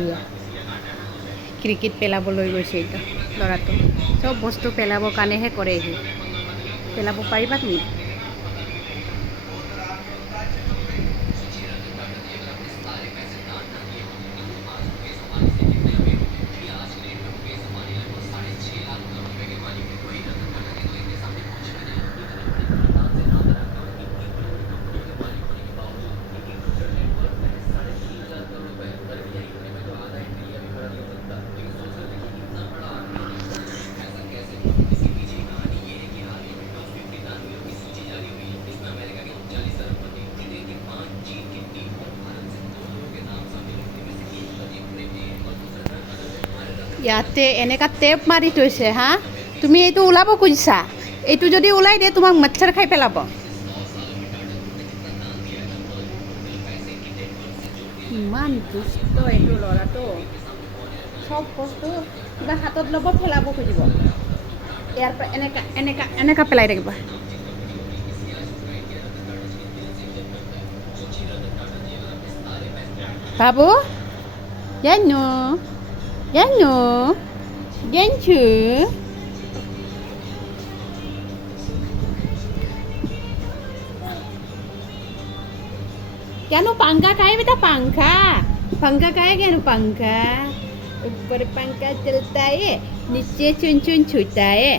এয়া ক্ৰিকেট পেলাবলৈ গৈছে এতিয়া ল'ৰাটো চব বস্তু পেলাবৰ কাৰণেহে কৰে সি পেলাব পাৰিবা তুমি ইয়াতে এনেকা টেপ মাৰি থৈছে হা তুমি এইটো ওলাব খুজিছা এইটো যদি ওলাই দিয়ে তোমাক মচ্ছৰ খাই পেলাব ইমান দুষ্ট এইটো ল'ৰাটো চব বস্তু কিবা হাতত ল'ব পেলাব খুজিব ইয়াৰ পৰা এনেকা এনেকা এনেকা পেলাই থাকিব বাবু জানো জানো জানছো Gano pangka kaya beta pangka kaya gano pangka ऊपर पंखा चलता है नीचे चुन चुन छूटा है